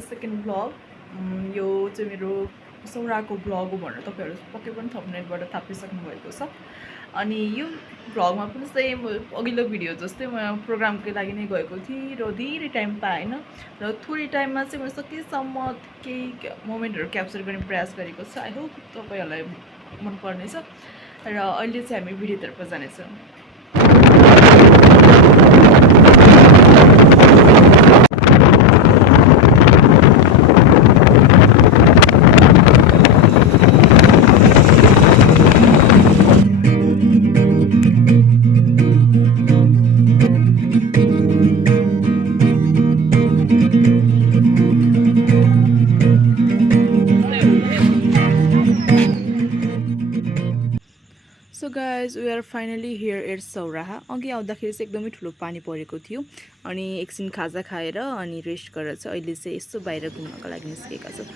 Second vlog यो चाहिँ मेरो सौराको भ्लग हो भनेर तपाईँहरू पक्कै पनि थम्बनेलबाट थापिसक्नु भएको छ। अनि यो भ्लगमा पनि सेम अघिल्लो भिडियो जस्तै म प्रोग्रामकै लागि नै गएको थिएँ र धेरै टाइम पाएन र थोरै टाइममा चाहिँ मैले सकेसम्म केही मोमेन्टहरू क्याप्चर गर्ने प्रयास गरेको छु। आई होप तपाईँहरूलाई मनपर्नेछ र अहिले चाहिँ हामी भिडियोतर्फ जानेछौँ। So guys we are finally here at Sauraha. अघि आउँदाखेरि चाहिँ एकदमै ठुलो पानी परेको थियो अनि एकछिन खाजा खाएर अनि रेस्ट गरेर चाहिँ अहिले चाहिँ यसो बाहिर घुम्नको लागि निस्केका छौँ।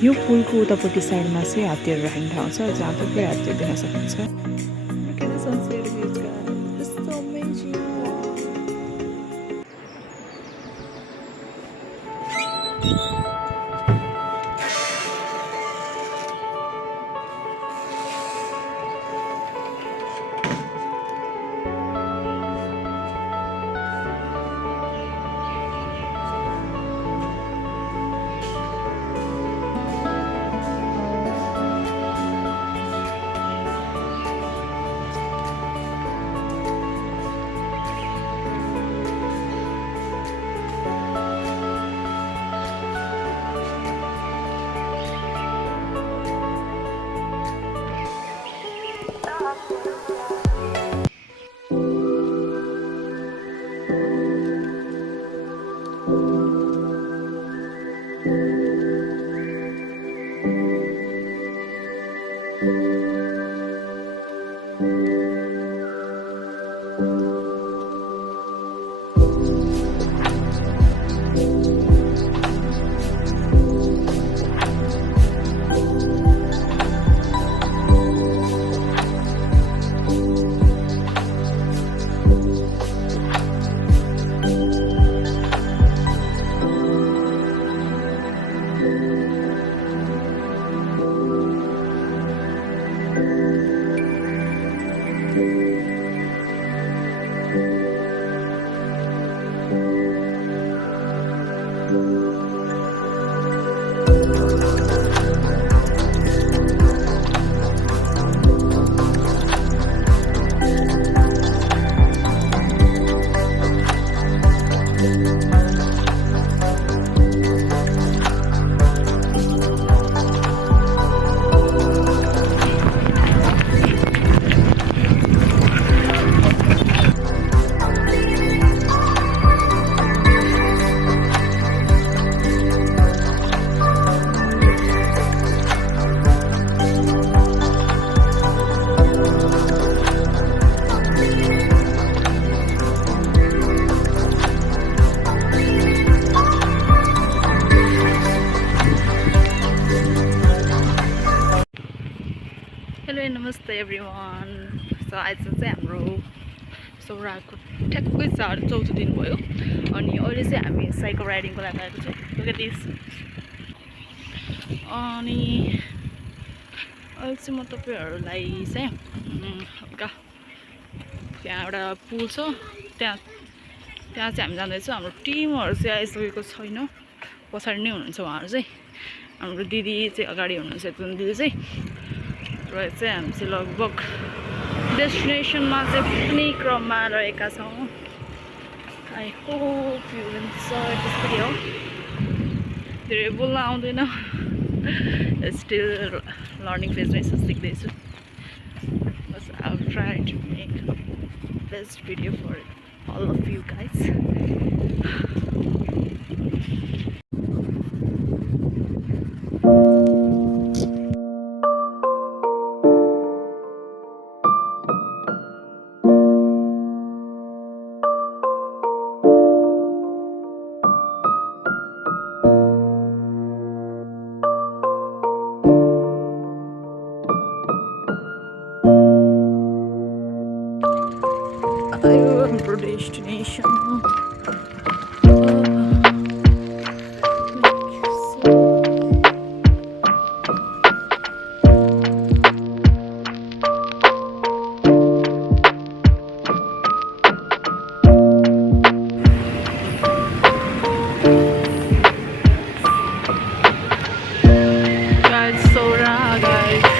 यो पुलको उतापट्टि साइडमा चाहिँ हात्तीहरू राख्ने ठाउँ छ जहाँ थुप्रै हात्तीहरू देख्न सकिन्छ। हेलो नमस्ते एभ्रिवान। सो आज चाहिँ हाम्रो सौराको ठ्याक्कै 4 दिन भयो अनि अहिले चाहिँ हामी साइकल राइडिङको लागि आएको छौँ। अनि अहिले चाहिँ म तपाईँहरूलाई चाहिँ त्यहाँ एउटा पुल छ त्यहाँ चाहिँ हामी जाँदैछौँ। हाम्रो टिमहरू चाहिँ आइसकेको छैन, पछाडि नै हुनुहुन्छ उहाँहरू चाहिँ। हाम्रो दिदी चाहिँ अगाडि हुनुहुन्छ, जुन दिदी चाहिँ र चाहिँ हामी चाहिँ लगभग डेस्टिनेसनमा चाहिँ पुग्ने क्रममा रहेका छौँ। I hope you enjoy this video. धेरै बोल्न आउँदैन, स्टिल लर्निङ फेजमै सिक्दैछु। बस I will try to make best video for all of you guys. हाम्रो डेस्टिनेसन guys, Sauraha guys.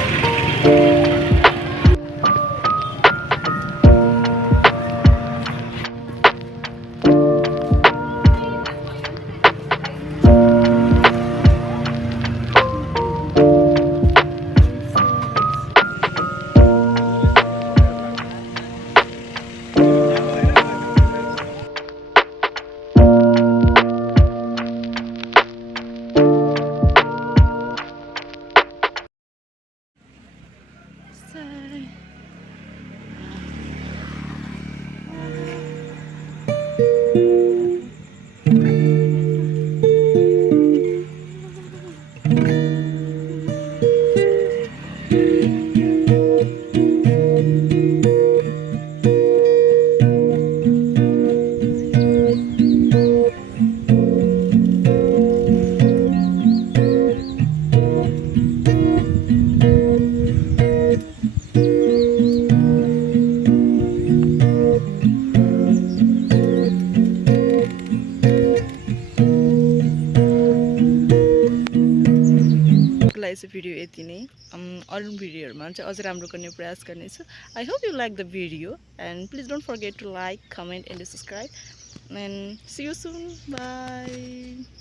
लाई चाहिँ भिडियो यति नै अरू भिडियोहरूमा चाहिँ अझ राम्रो गर्ने प्रयास गर्नेछु I hope you like the video and please don't forget to like comment and subscribe and see you soon by